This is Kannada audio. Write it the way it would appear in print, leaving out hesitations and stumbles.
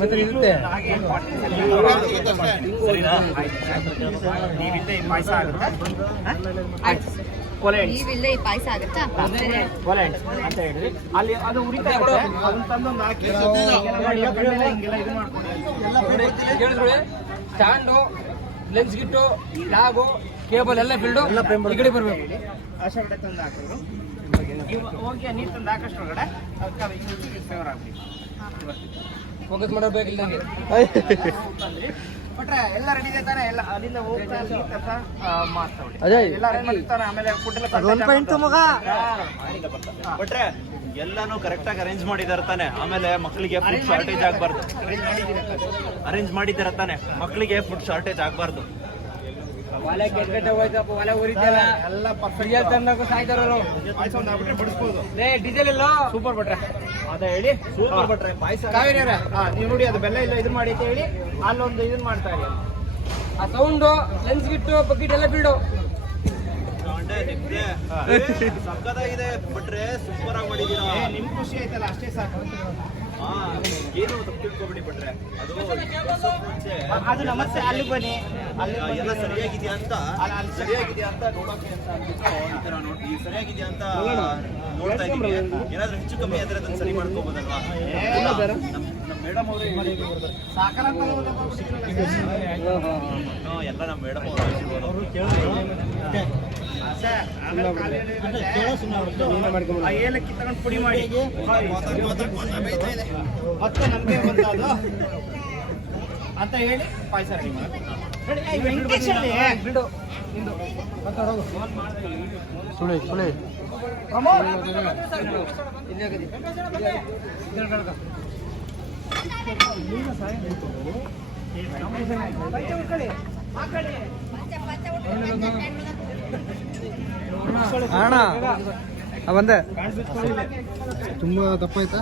ಮತ್ತೆ ಇರುತ್ತೆ ಪಾಯಸ ಆಗುತ್ತಾ ಪಾಯಸ ಆಗುತ್ತಾ ಅಂತ ಹೇಳಿದ್ರಿ ಅಲ್ಲಿ ಅದು ಉರಿತಾ ಇರುತ್ತೆ ಅದನ್ನ ತಂದೊಂದು ಹಾಕಿ ಹಿಂಗೆಲ್ಲ ಇದು ಮಾಡ್ಕೊಂಡು ಸ್ಟ್ಯಾಂಡು ಲೆನ್ಸ್ ಗಿಟ್ಟು ಲ್ಯಾಬು ಕೇಬಲ್ ಎಲ್ಲ ಫೀಲ್ಡು ಈ ಕಡೆ ಬರಬೇಕು. ಆಶಾ ಕಡೆ ತಂದು ಹಾಕೋದು ಹೋಗಿ ನೀರು ತಂದು ಹಾಕೋಷ್ಟ್ರೊಳಗಡೆ ಫೇವರ್ ಆಗ್ಬಿಟ್ಟು ಫೋಕಸ್ ಮಾಡೋಬೇಕಿಲ್ಲ ನನಗೆ ಬಟ್ರೆ ಎಲ್ಲ ರೆಡಿ ಇದೆ ತಾನೆ ಎಲ್ಲ ಅಲ್ಲಿಂದ ಹೋಗ್ತಾ ಮಾಡ್ತಾವೆ ಅಜಯ್ ಎಲ್ಲ ಅರೇಂಜ್ ಮಾಡಿರ್ತಾನೆ ಆಮೇಲೆ ಫುಡ್ ಎಲ್ಲ ಬಟ್ರೆ ಎಲ್ಲಾನು ಕರೆಕ್ಟ್ ಆಗಿ ಅರೇಂಜ್ ಮಾಡಿದಾರೆ ತಾನೆ. ಆಮೇಲೆ ಮಕ್ಕಳಿಗೆ ಫುಡ್ ಶಾರ್ಟೇಜ್ ಆಗ್ಬಾರ್ದು. ಅರೇಂಜ್ ಮಾಡಿದಾರೆ ತಾನೆ, ಮಕ್ಕಳಿಗೆ ಫುಡ್ ಶಾರ್ಟೇಜ್ ಆಗ್ಬಾರ್ದು. ಒಲೆ ಕೆಟ್ಟ ಹೋಯ್ತಪ್ಪ, ಒಲೆ ಉರಿತಲ್ಲ ಎಲ್ಲ ಫ್ರೀಯಾಗಿ ತಂದಾಗ ಸಾಯ್ತಾರಲ್ಲ. ಪಾಯಸ ಒಂದು ಆಗ್ಬಿಟ್ರೆ ಬಡಿಸ್ಬೋದು. ಡೀಸೆಲ್ ಇಲ್ಲ ಸೂಪರ್ ಬಟ್ರೆ ಅದೇ ಹೇಳಿ ಸೂಪರ್ ಬಟ್ರೆ ಪಾಯಸ ಕಾವೇರಿ ನೀವು ನೋಡಿ ಅದು ಬೆಲ್ಲ ಇಲ್ಲ ಇದು ಮಾಡಿ ಅಂತ ಹೇಳಿ ಅಲ್ಲೊಂದು ಇದನ್ನ ಮಾಡ್ತಾ ಇರಿ. ಆ ಸೌಂಡು ಲೆನ್ಸ್ ಗಿಟ್ಟು ಬಕೆಟ್ ಎಲ್ಲ ಬೀಡು ಸಕ್ಕತ್ತಾಗಿದೆ ಬಟ್ರೆ, ಸೂಪರ್ ಆಗಿ ಮಾಡಿದೀರಾ. ನಿಮ್ ಖುಷಿ ಆಯ್ತಲ್ಲ ಅಷ್ಟೇ ಸಾಕು. ಏನು ತಪ್ಪು ತಿಳ್ಕೊಬಿಡಿ ಬಟ್ರೆ, ಅದು ಅದು ನಮಸ್ತೆ ಅಲ್ಲಿ ಬನ್ನಿ ಅಲ್ಲಿ ಎಲ್ಲ ಸರಿಯಾಗಿದೆಯಾ ಅಂತ ಸರಿಯಾಗಿದೆಯಾ ಅಂತ ನೋಡೋಕೆ ಅಂತ ಈ ಸರಿಯಾಗಿದೆಯಾ ಅಂತ ನೋಡ್ತಾ ಇದೀವಿ. ಏನಾದ್ರೂ ಹೆಚ್ಚು ಕಮ್ಮಿ ಆದ್ರೆ ಅದನ್ನ ಸರಿ ಮಾಡ್ಕೋಬೋದಲ್ವಾ? ನಮ್ಮ ಮೇಡಮ್ ಅವರೇ ಸಾಕಲ್ಲ ಎಲ್ಲ ನಮ್ಮ ಮೇಡಮ್ ಅವರು ಏಲಕ್ಕಿ ತಗೊಂಡು ಪುಡಿ ಮಾಡಿ ಮತ್ತೆ ನಮ್ಗೆ ಬಂದದು ಅಂತ ಹೇಳಿ ಪಾಯಸ ರೆಡಿ ಮಾಡಿ. ಅಣ್ಣ ಬಂದೆ. ತುಂಬಾ ದಪ್ಪ ಆಯ್ತಾ?